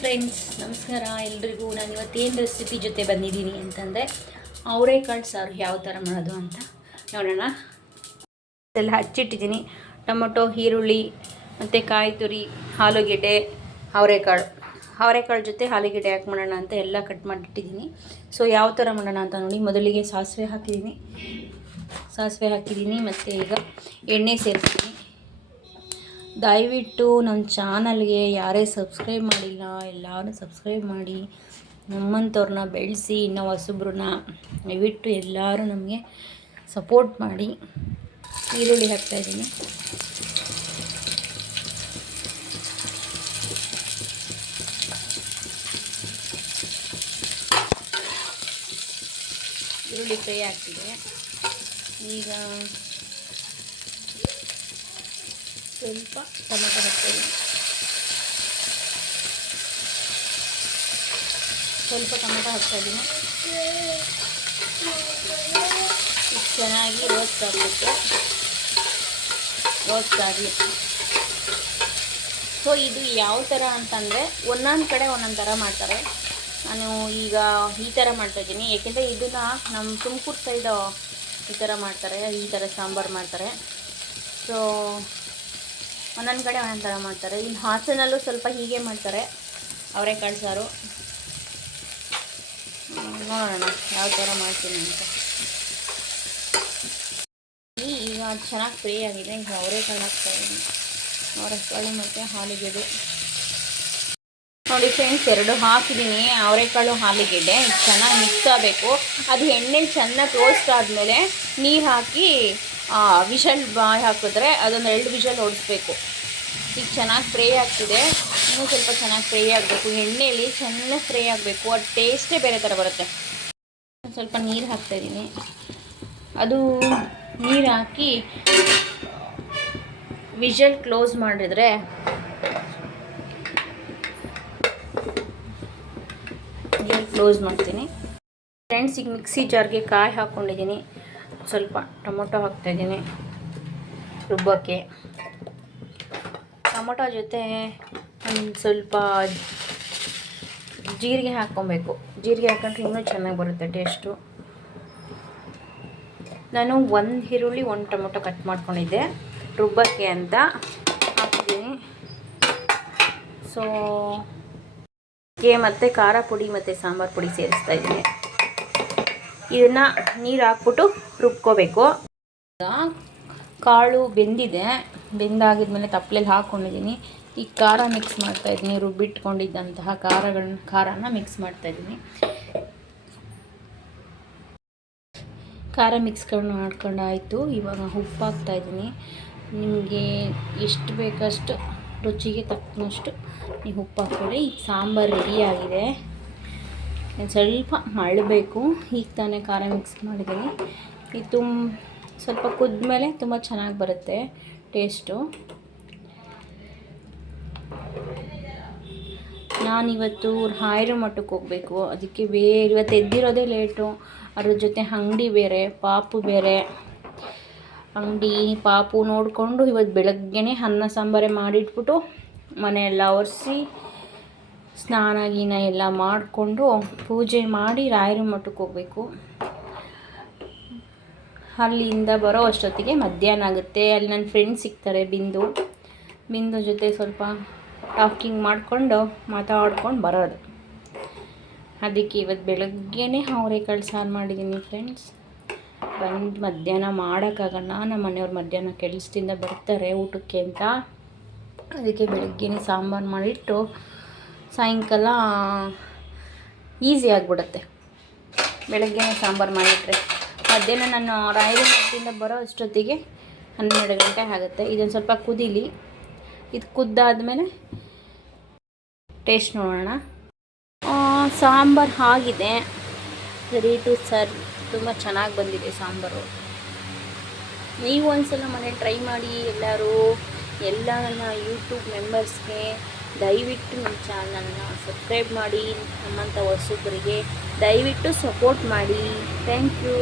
Friends ನಮಸ್ಕಾರ ಎಲ್ರಿಗೂ. ನಾನು ಇವತ್ತೇನು ರೆಸಿಪಿ ಜೊತೆ ಬಂದಿದ್ದೀನಿ ಅಂತಂದರೆ ಅವರೆಕಾಳು ಸಾರು ಯಾವ ಥರ ಮಾಡೋದು ಅಂತ ನೋಡೋಣ. ಎಲ್ಲ ಹಚ್ಚಿಟ್ಟಿದ್ದೀನಿ. ಟೊಮೊಟೊ, ಈರುಳ್ಳಿ ಮತ್ತು ಕಾಯಿ ತುರಿ, ಆಲೂಗೆಡ್ಡೆ, ಅವರೆಕಾಳು ಜೊತೆ ಆಲೂಗೆಡ್ಡೆ ಹಾಕಿ ಮಾಡೋಣ ಅಂತ ಎಲ್ಲ ಕಟ್ ಮಾಡಿಟ್ಟಿದ್ದೀನಿ. ಸೊ ಯಾವ ಥರ ಮಾಡೋಣ ಅಂತ ನೋಡಿ. ಮೊದಲಿಗೆ ಸಾಸಿವೆ ಹಾಕಿದ್ದೀನಿ ಮತ್ತು ಈಗ ಎಣ್ಣೆ ಸೇರಿಸ್ತೀನಿ. ದಯವಿಟ್ಟು ನನ್ನ ಚಾನಲ್ಗೆ ಯಾರೇ ಸಬ್ಸ್ಕ್ರೈಬ್ ಮಾಡಿಲ್ಲ ಎಲ್ಲರೂ ಸಬ್ಸ್ಕ್ರೈಬ್ ಮಾಡಿ, ನಮ್ಮಂಥವ್ರನ್ನ ಬೆಳೆಸಿ, ಇನ್ನೂ ಹೊಸಬ್ರನ್ನ ದಯವಿಟ್ಟು ಎಲ್ಲರೂ ನಮಗೆ ಸಪೋರ್ಟ್ ಮಾಡಿ. ಈರುಳ್ಳಿ ಹಾಕ್ತಾಯಿದ್ದೀನಿ. ಈರುಳ್ಳಿ ಫ್ರೈ ಆಗ್ತಿದೆ. ಈಗ ಸ್ವಲ್ಪ ಟೊಮೆಟೊ ಹಾಕ್ತಾಯಿದ್ದೀನಿ. ಚೆನ್ನಾಗಿ ರೋಸ್ಟ್ ಆಗಲಿ. ಸೊ ಇದು ಯಾವ ಥರ ಅಂತಂದರೆ ಒಂದೊಂದು ಕಡೆ ಒಂದೊಂದು ಥರ ಮಾಡ್ತಾರೆ. ನಾನು ಈಗ ಈ ಥರ ಮಾಡ್ತಾಯಿದ್ದೀನಿ, ಏಕೆಂದರೆ ಇದನ್ನು ನಮ್ಮ ತುಮಕೂರು ಸೈಡು ಈ ಥರ ಮಾಡ್ತಾರೆ, ಈ ಥರ ಸಾಂಬಾರು ಮಾಡ್ತಾರೆ. ಸೊ ಒಂದೊಂದು ಕಡೆ ಒಂದೊಂದು ಥರ ಮಾಡ್ತಾರೆ. ಇನ್ನು ಹಾಸನಲ್ಲೂ ಸ್ವಲ್ಪ ಹೀಗೆ ಮಾಡ್ತಾರೆ ಅವರೆಕಾಳು ಸಾರು. ನೋಡೋಣ ಯಾವ ಥರ ಮಾಡ್ತೀನಿ ಅಂತ. ಈಗ ಚೆನ್ನಾಗಿ ಫ್ರೈ ಆಗಿದೆ. ಈಗ ಅವರೆಕಾಳು ಹಾಕ್ತಾಯಿದ್ದೀನಿ. ಅವರೆಕಾಳು ಮತ್ತು ಆಲೂಗೆಡ್ಡೆ ನೋಡಿ ಫ್ರೆಂಡ್ಸ್, ಎರಡು ಹಾಕಿದ್ದೀನಿ. ಅವರೆಕಾಳು ಆಲೂಗೆಡ್ಡೆ ಚೆನ್ನಾಗಿ ಮಿಕ್ಸ್ ಆಗಬೇಕು. ಅದು ಎಣ್ಣೆಲಿ ಚೆನ್ನಾಗಿ ರೋಸ್ಟ್ ಆದಮೇಲೆ ನೀರು ಹಾಕಿ ವಿಷಲ್ ಹಾಕಿದ್ರೆ ಅದೊಂದು 2 ವಿಷಲ್ ಹೊಡಿಸ್ಬೇಕು. ಈಗ ಚೆನ್ನಾಗಿ ಫ್ರೈ ಆಗ್ತಿದೆ. ಇನ್ನೂ ಸ್ವಲ್ಪ ಚೆನ್ನಾಗಿ ಫ್ರೈ ಆಗಬೇಕು. ಎಣ್ಣೆಯಲ್ಲಿ ಚೆನ್ನಾಗಿ ಫ್ರೈ ಆಗಬೇಕು. ಅದು ಟೇಸ್ಟೇ ಬೇರೆ ಥರ ಬರುತ್ತೆ. ಸ್ವಲ್ಪ ನೀರು ಹಾಕ್ತಾಯಿದ್ದೀನಿ. ಅದು ನೀರು ಹಾಕಿ ವಿಷಲ್ ಕ್ಲೋಸ್ ಮಾಡಿದ್ರೆ ಮಾಡ್ತೀನಿ ಫ್ರೆಂಡ್ಸ್. ಈಗ ಮಿಕ್ಸಿ ಜಾರ್ಗೆ ಕಾಯಿ ಹಾಕ್ಕೊಂಡಿದ್ದೀನಿ. ಸ್ವಲ್ಪ ಟೊಮೊಟೊ ಹಾಕ್ತಾಯಿದ್ದೀನಿ ರುಬ್ಬಕ್ಕೆ. ಟೊಮೊಟೊ ಜೊತೆ ಒಂದು ಸ್ವಲ್ಪ ಜೀರಿಗೆ ಹಾಕ್ಕೊಬೇಕು. ಜೀರಿಗೆ ಹಾಕೊಂಡ್ರೆ ಇನ್ನೂ ಚೆನ್ನಾಗಿ ಬರುತ್ತೆ ಟೇಸ್ಟು. ನಾನು 1 ಈರುಳ್ಳಿ 1 ಟೊಮೊಟೊ ಕಟ್ ಮಾಡ್ಕೊಂಡಿದ್ದೆ ರುಬ್ಬಕ್ಕೆ ಅಂತ ಹಾಕ್ತಿದ್ದೀನಿ. ಸೊ ಮತ್ತು ಖಾರ ಪುಡಿ ಮತ್ತು ಸಾಂಬಾರು ಪುಡಿ ಸೇರಿಸ್ತಾ ಇದ್ದೀನಿ. ಇದನ್ನು ನೀರು ಹಾಕ್ಬಿಟ್ಟು ರುಬ್ಕೋಬೇಕು. ಕಾಳು ಬೆಂದಾಗಿದ್ಮೇಲೆ ತಪ್ಪಲೆಯಲ್ಲಿ ಹಾಕ್ಕೊಂಡಿದ್ದೀನಿ. ಈ ಖಾರ ಮಿಕ್ಸ್ ಮಾಡ್ತಾಯಿದ್ದೀನಿ. ರುಬ್ಬಿಟ್ಕೊಂಡಿದ್ದಂತಹ ಖಾರನ ಮಿಕ್ಸ್ ಮಾಡ್ತಾಯಿದ್ದೀನಿ. ಖಾರ ಮಾಡ್ಕೊಂಡಾಯಿತು. ಇವಾಗ ಉಪ್ಪು ಹಾಕ್ತಾಯಿದ್ದೀನಿ. ನಿಮಗೆ ಎಷ್ಟು ಬೇಕಷ್ಟು ರುಚಿಗೆ ತಕ್ಕನಷ್ಟು ನೀವು ಉಪ್ಪು ಹಾಕ್ಕೊಳ್ಳಿ. ಈಗ ಸಾಂಬಾರು ರೆಡಿಯಾಗಿದೆ. ಸ್ವಲ್ಪ ಮಳಬೇಕು. ಈಗ ತಾನೇ ಖಾರ ಮಿಕ್ಸ್ ಮಾಡಿದ್ದೀನಿ. ಇದು ಸ್ವಲ್ಪ ಕುದ್ಮೇಲೆ ತುಂಬ ಚೆನ್ನಾಗಿ ಬರುತ್ತೆ ಟೇಸ್ಟು. ನಾನಿವತ್ತು ರಾಯರ ಮಠಕ್ಕೆ ಹೋಗಬೇಕು. ಅದಕ್ಕೆ ಇವತ್ತು ಎದ್ದಿರೋದೇ ಲೇಟು. ಅದ್ರ ಜೊತೆ ಅಂಗಡಿ ಬೇರೆ, ಪಾಪು ಬೇರೆ. ಪಾಪು ನೋಡಿಕೊಂಡು ಇವತ್ತು ಬೆಳಗ್ಗೆನೇ ಅನ್ನ ಸಾಂಬಾರೇ ಮಾಡಿಟ್ಬಿಟ್ಟು ಮನೆಯೆಲ್ಲ ಒರೆಸಿ ಸ್ನಾನ ಗೀನ ಎಲ್ಲ ಮಾಡಿಕೊಂಡು ಪೂಜೆ ಮಾಡಿ ರಾಯರ ಮಠಕ್ಕೆ ಹೋಗಬೇಕು. ಅಲ್ಲಿಂದ ಬರೋ ಅಷ್ಟೊತ್ತಿಗೆ ಮಧ್ಯಾಹ್ನ ಆಗುತ್ತೆ. ಅಲ್ಲಿ ನನ್ನ ಫ್ರೆಂಡ್ಸ್ ಸಿಗ್ತಾರೆ, ಬಿಂದು ಜೊತೆ ಸ್ವಲ್ಪ ಟಾಕಿಂಗ್ ಮಾತಾಡ್ಕೊಂಡು ಬರೋದು. ಅದಕ್ಕೆ ಇವತ್ತು ಬೆಳಗ್ಗೆನೇ ಅವರೆಕಾಳು ಸಾರು ಮಾಡಿದ್ದೀನಿ ಫ್ರೆಂಡ್ಸ್. ಮಧ್ಯಾಹ್ನ ಮಾಡೋಕ್ಕಾಗಲ್ಲ. ನಮ್ಮ ಮನೆಯವ್ರು ಮಧ್ಯಾಹ್ನ ಕೆಲಸದಿಂದ ಬರ್ತಾರೆ ಊಟಕ್ಕೆ ಅಂತ. ಅದಕ್ಕೆ ಬೆಳಗ್ಗೆನೇ ಸಾಂಬಾರು ಮಾಡಿಟ್ಟು ಸಾಯಂಕಾಲ ಈಸಿ ಆಗಿಬಿಡುತ್ತೆ. ಬೆಳಗ್ಗೆನೇ ಸಾಂಬಾರು ಮಾಡಿಟ್ರೆ ಮಧ್ಯಾಹ್ನ ನಾನು ರಾಯರ ಮಠದಿಂದ ಬರೋ ಅಷ್ಟೊತ್ತಿಗೆ 12 ಗಂಟೆ ಆಗುತ್ತೆ. ಇದೊಂದು ಸ್ವಲ್ಪ ಕುದೀಲಿ. ಇದು ಕುದ್ದಾದಮೇಲೆ ಟೇಸ್ಟ್ ನೋಡೋಣ. ಸಾಂಬಾರು ಆಗಿದೆ, ರೆಡಿ ಟು ಸರ್ವ್. ತುಂಬ ಚೆನ್ನಾಗಿ ಬಂದಿದೆ ಸಾಂಬಾರು. ನೀವು ಒಂದ್ಸಲ ಮನೆ ಟ್ರೈ ಮಾಡಿ. ಎಲ್ಲ ನನ್ನ ಯೂಟ್ಯೂಬ್ ಮೆಂಬರ್ಸ್ಗೆ ದಯವಿಟ್ಟು ನಮ್ಮ ಚಾನಲ್ನ ಸಬ್ಸ್ಕ್ರೈಬ್ ಮಾಡಿ. ನಮ್ಮಂಥ ಹೊಸಬರಿಗೆ ದಯವಿಟ್ಟು ಸಪೋರ್ಟ್ ಮಾಡಿ. Thank you.